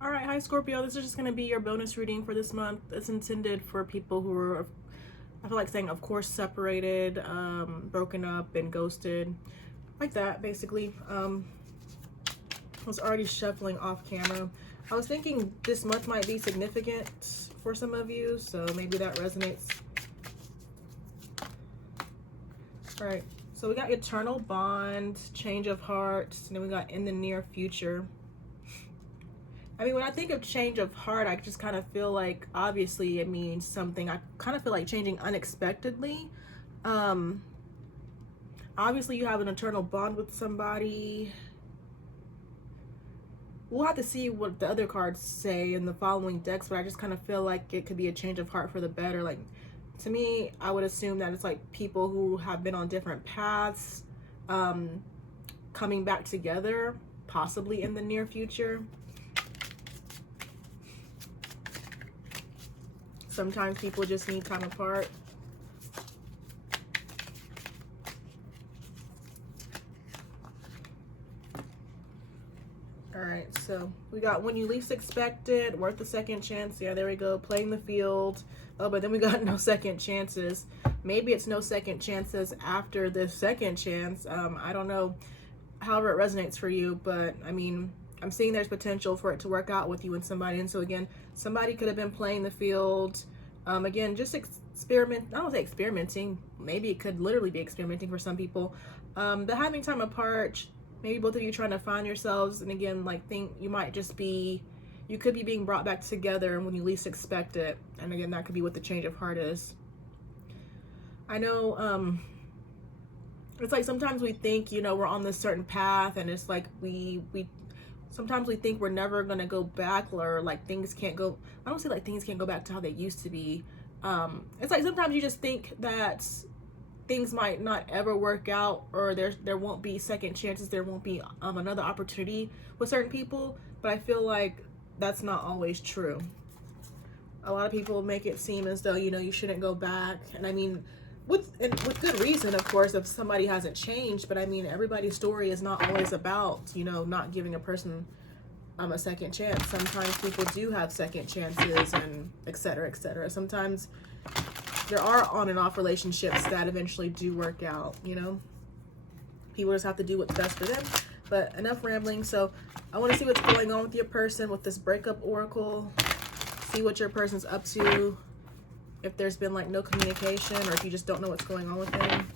All right, hi Scorpio. This is just going to be your bonus reading for this month. It's intended for people who are, I feel like saying, of course, separated, broken up, and ghosted, like that, basically. I was already shuffling off camera. I was thinking this month might be significant for some of you, so maybe that resonates. All right, so we got eternal bond, change of heart, and then we got in the near future. I mean, when I think of change of heart, I just kind of feel like, obviously, it means something. I kind of feel like changing unexpectedly. Obviously, you have an eternal bond with somebody. We'll have to see what the other cards say in the following decks, but I just kind of feel like it could be a change of heart for the better. Like, to me, I would assume that it's like people who have been on different paths, coming back together, possibly in the near future. Sometimes people just need time apart. All right, so we got when you least expect it, worth a second chance. Yeah, there we go, playing the field. Oh, but then we got no second chances. Maybe it's no second chances after the second chance. I don't know, however it resonates for you, but I mean, I'm seeing there's potential for it to work out with you and somebody. And so again, somebody could have been playing the field. Again, just experiment. I don't say experimenting. Maybe it could literally be experimenting for some people. But having time apart, maybe both of you trying to find yourselves. And again, like you might just be, you could be being brought back together when you least expect it. And again, that could be what the change of heart is. I know, it's like sometimes we think, you know, we're on this certain path, and it's like sometimes we think we're never gonna go back, or like things can't go, I don't say like things can't go back to how they used to be. It's like sometimes you just think that things might not ever work out, or there won't be second chances, there won't be another opportunity with certain people, but I feel like that's not always true. A lot of people make it seem as though, you know, you shouldn't go back, and I mean, with good reason, of course, if somebody hasn't changed. But I mean, everybody's story is not always about, you know, not giving a person a second chance. Sometimes people do have second chances, and etc., etc. Sometimes there are on and off relationships that eventually do work out, you know. People just have to do what's best for them. But enough rambling. So I want to see what's going on with your person with this breakup oracle. See what your person's up to. If there's been like no communication, or if you just don't know what's going on with them.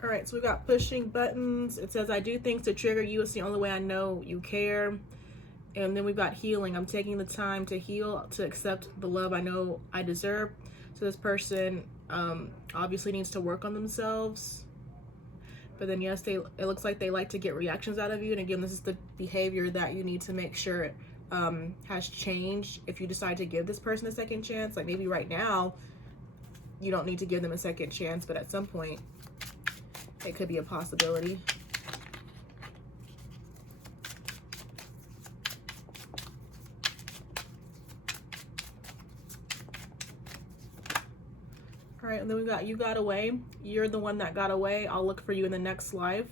All right, so we got pushing buttons. It says, I do things to trigger you. It's the only way I know you care. And then we've got healing. I'm taking the time to heal, to accept the love I know I deserve. So this person obviously needs to work on themselves. But then yes, it looks like they like to get reactions out of you. And again, this is the behavior that you need to make sure has changed if you decide to give this person a second chance. Like maybe right now, you don't need to give them a second chance, but at some point, it could be a possibility. All right, and then we got you got away. You're the one that got away. I'll look for you in the next life.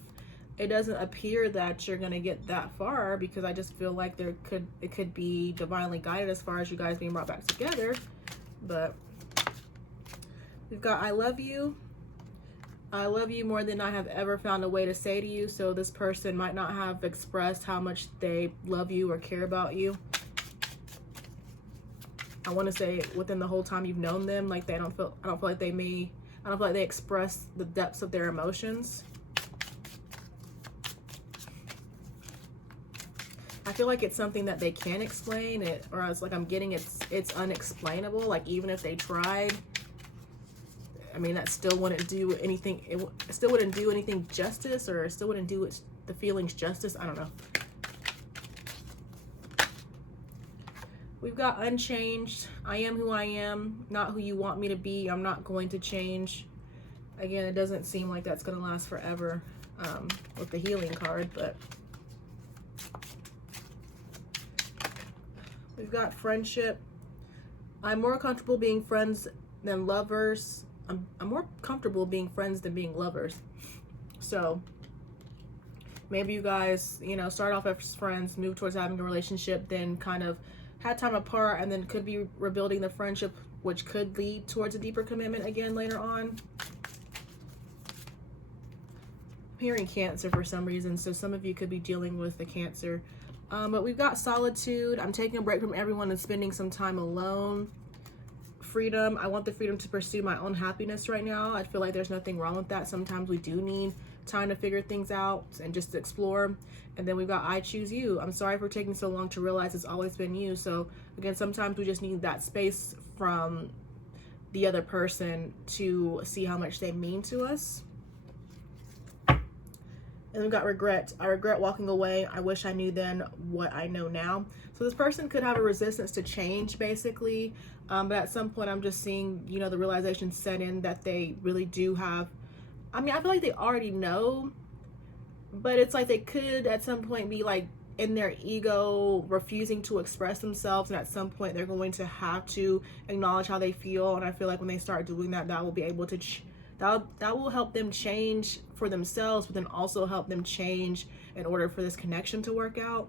It doesn't appear that you're gonna get that far, because I just feel like it could be divinely guided as far as you guys being brought back together. But we've got I love you. I love you more than I have ever found a way to say to you. So this person might not have expressed how much they love you or care about you. I want to say within the whole time you've known them, like I don't feel like they express the depths of their emotions. I feel like it's something that they can't explain it, or it's like I'm getting it's unexplainable. Like even if they tried, I mean, that still wouldn't do anything. It still wouldn't do anything justice, or still wouldn't do the feelings justice. I don't know. We've got unchanged. I am who I am, not who you want me to be. I'm not going to change. Again, it doesn't seem like that's going to last forever with the healing card, but We've got friendship. I'm more comfortable being friends than lovers. I'm more comfortable being friends than being lovers. So maybe you guys, you know, start off as friends, move towards having a relationship, then kind of had time apart, and then could be rebuilding the friendship, which could lead towards a deeper commitment again later on. I'm hearing Cancer for some reason, so some of you could be dealing with the Cancer. But we've got solitude. I'm taking a break from everyone and spending some time alone. Freedom. I want the freedom to pursue my own happiness right now. I feel like there's nothing wrong with that. Sometimes we do need time to figure things out and just to explore. And then we've got I choose you. I'm sorry for taking so long to realize it's always been you. So again, sometimes we just need that space from the other person to see how much they mean to us. And we've got regret. I regret walking away. I wish I knew then what I know now. So this person could have a resistance to change, basically. But at some point, I'm just seeing, you know, the realization set in that they really do have. I mean, I feel like they already know, but it's like they could at some point be like in their ego refusing to express themselves, and at some point they're going to have to acknowledge how they feel. And I feel like when they start doing that, that will be able to that will help them change for themselves, but then also help them change in order for this connection to work out.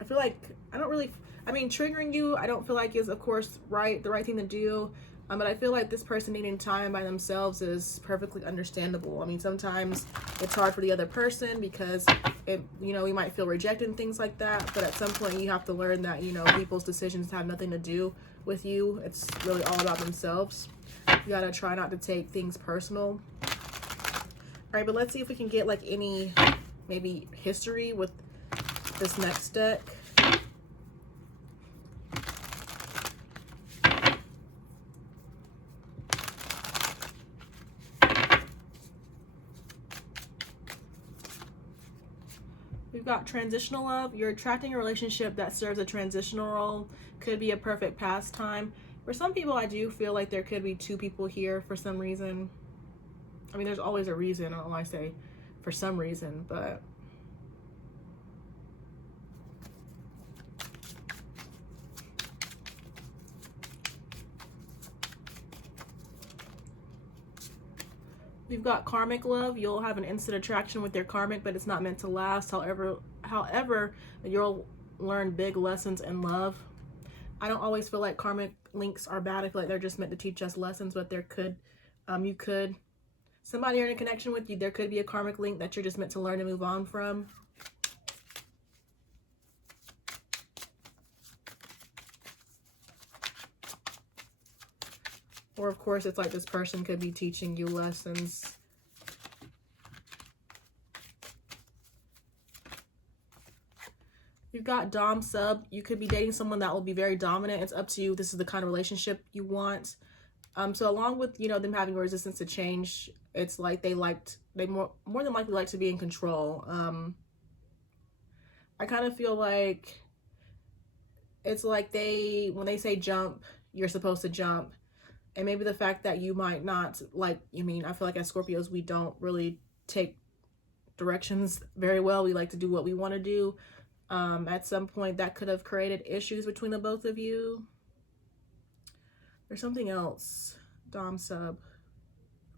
I feel like triggering you, I don't feel like is, of course, the right thing to do. But I feel like this person needing time by themselves is perfectly understandable. I mean, sometimes it's hard for the other person because you might feel rejected and things like that. But at some point you have to learn that, you know, people's decisions have nothing to do with you. It's really all about themselves. You gotta try not to take things personal. All right, but let's see if we can get like any maybe history with this next deck. We've got transitional love. You're attracting a relationship that serves a transitional role. Could be a perfect pastime. For some people, I do feel like there could be two people here for some reason. I mean, there's always a reason. I don't know why I say for some reason, but we've got karmic love. You'll have an instant attraction with your karmic, but it's not meant to last. However, you'll learn big lessons in love. I don't always feel like karmic links are bad. I feel like they're just meant to teach us lessons, but somebody you're in a connection with, there could be a karmic link that you're just meant to learn and move on from. Or of course, it's like this person could be teaching you lessons. You've got dom sub. You could be dating someone that will be very dominant. It's up to you. This is the kind of relationship you want. So along with, you know, them having a resistance to change, it's like they more than likely like to be in control. I kind of feel like it's like when they say jump, you're supposed to jump. And maybe the fact that you might not I feel like as Scorpios, we don't really take directions very well. We like to do what we want to do. At some point that could have created issues between the both of you. There's something else. Dom sub.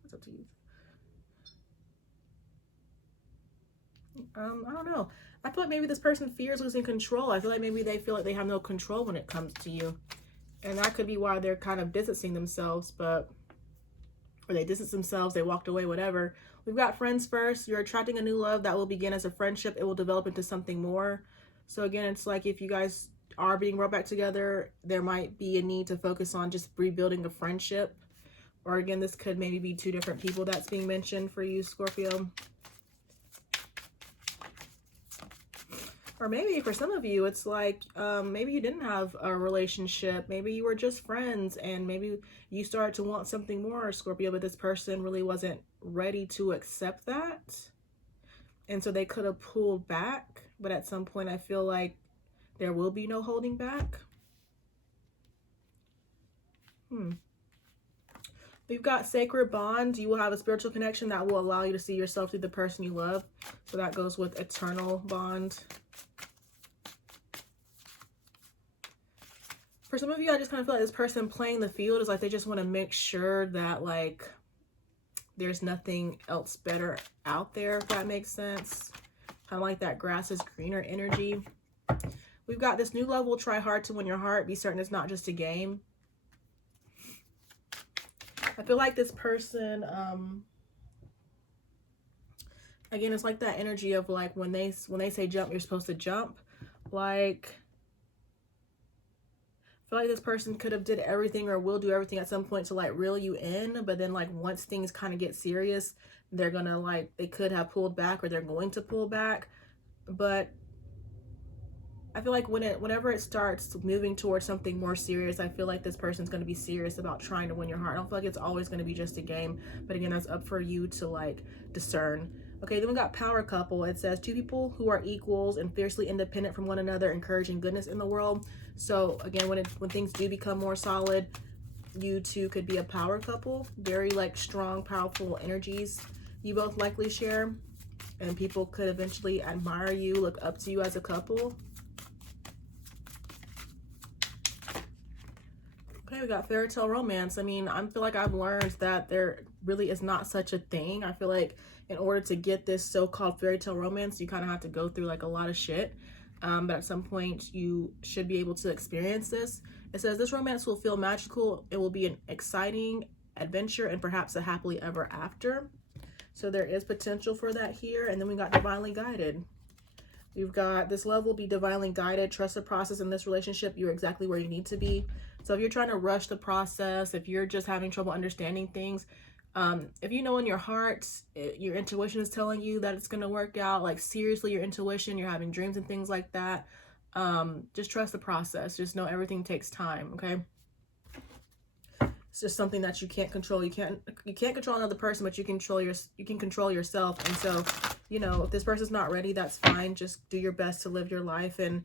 What's up to you? I don't know. I feel like maybe this person fears losing control. I feel like maybe they feel like they have no control when it comes to you. And that could be why they're kind of distancing themselves, or they distanced themselves, they walked away, whatever. We've got friends first. You're attracting a new love that will begin as a friendship. It will develop into something more. So again, it's like if you guys are being brought back together, there might be a need to focus on just rebuilding a friendship. Or again, this could maybe be two different people that's being mentioned for you, Scorpio. Or maybe for some of you, it's like maybe you didn't have a relationship. Maybe you were just friends and maybe you started to want something more, Scorpio, but this person really wasn't ready to accept that. And so they could have pulled back. But at some point, I feel like there will be no holding back. We've got sacred bond. You will have a spiritual connection that will allow you to see yourself through the person you love. So that goes with eternal bond. For some of you, I just kind of feel like this person playing the field is like they just want to make sure that like there's nothing else better out there, if that makes sense. Kind of like that grass is greener energy. We've got this new love will try hard to win your heart. Be certain it's not just a game. I feel like this person, again, it's like that energy of like when they say jump, you're supposed to jump. Like, I feel like this person could have did everything or will do everything at some point to like reel you in, but then like once things kind of get serious, they're gonna like, they could have pulled back or they're going to pull back. But I feel like whenever it starts moving towards something more serious, I feel like this person's going to be serious about trying to win your heart. I don't feel like it's always going to be just a game, but again, that's up for you to like discern. Okay, then we got power couple. It says two people who are equals and fiercely independent from one another, encouraging goodness in the world. So again, when things do become more solid, you two could be a power couple. Very like strong, powerful energies you both likely share, and people could eventually admire you, look up to you as a couple. Okay, we got fairy tale romance. I mean, I feel like I've learned that there really is not such a thing. I feel like in order to get this so-called fairy tale romance, you kind of have to go through like a lot of shit. But at some point, you should be able to experience this. It says this romance will feel magical. It will be an exciting adventure and perhaps a happily ever after. So there is potential for that here. And then we got divinely guided. We've got this love will be divinely guided. Trust the process in this relationship. You're exactly where you need to be. So if you're trying to rush the process, if you're just having trouble understanding things, if you know in your heart, your intuition is telling you that it's going to work out, like seriously, your intuition, you're having dreams and things like that. Just trust the process. Just know everything takes time. Okay. It's just something that you can't control. You can't control another person, but you can control yourself. And so, you know, if this person's not ready, that's fine. Just do your best to live your life. And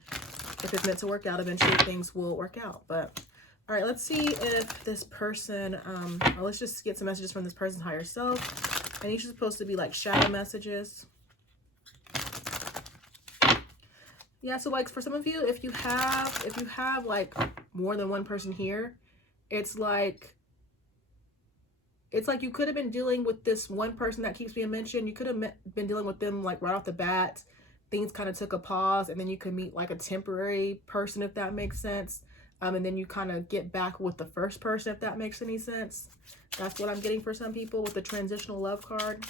if it's meant to work out, eventually things will work out. But all right, let's see if this person, well, let's just get some messages from this person's higher self. And these are supposed to be like shadow messages. Yeah, so like for some of you, if you have like more than one person here, it's like you could have been dealing with this one person that keeps being mentioned. You could have been dealing with them like right off the bat. Things kind of took a pause, and then you could meet like a temporary person, if that makes sense. And then you kind of get back with the first person, if that makes any sense. That's what I'm getting for some people with the transitional love card.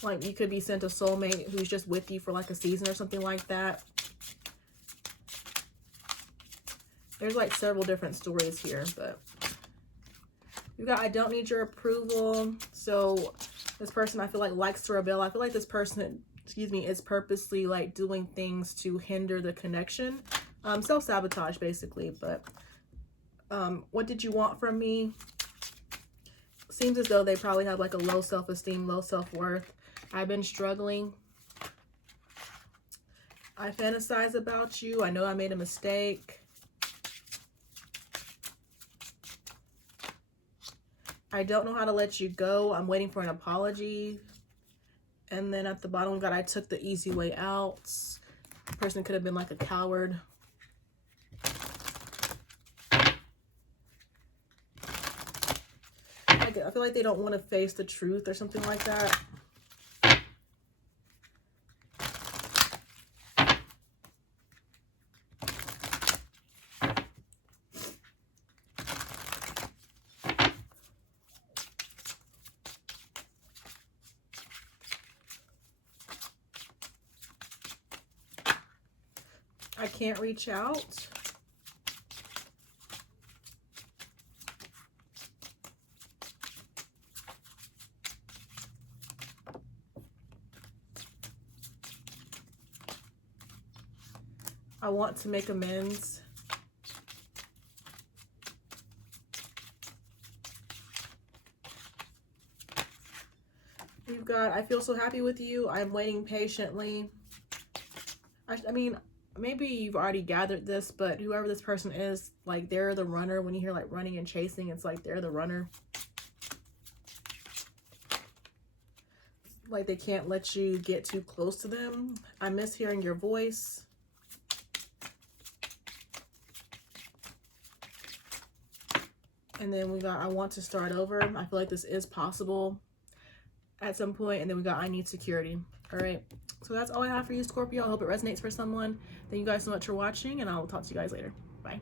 Like you could be sent a soulmate who's just with you for like a season or something like that. There's like several different stories here, but you've got I don't need your approval. So this person I feel like likes to rebel. I feel like this person, excuse me, is purposely like doing things to hinder the connection. Self-sabotage basically. But what did you want from me? Seems as though they probably have like a low self-esteem, low self-worth. I've been struggling. I fantasize about you. I know I made a mistake. I don't know how to let you go. I'm waiting for an apology. And then at the bottom we got I took the easy way out. The person could have been like a coward. I feel like they don't want to face the truth or something like that. I can't reach out. I want to make amends. You've got, I feel so happy with you. I'm waiting patiently. I mean, maybe you've already gathered this, but whoever this person is, like, they're the runner. When you hear like running and chasing, it's like they're the runner. Like they can't let you get too close to them. I miss hearing your voice. And then we got, I want to start over. I feel like this is possible at some point. And then we got, I need security. All right. So that's all I have for you, Scorpio. I hope it resonates for someone. Thank you guys so much for watching, and I will talk to you guys later. Bye.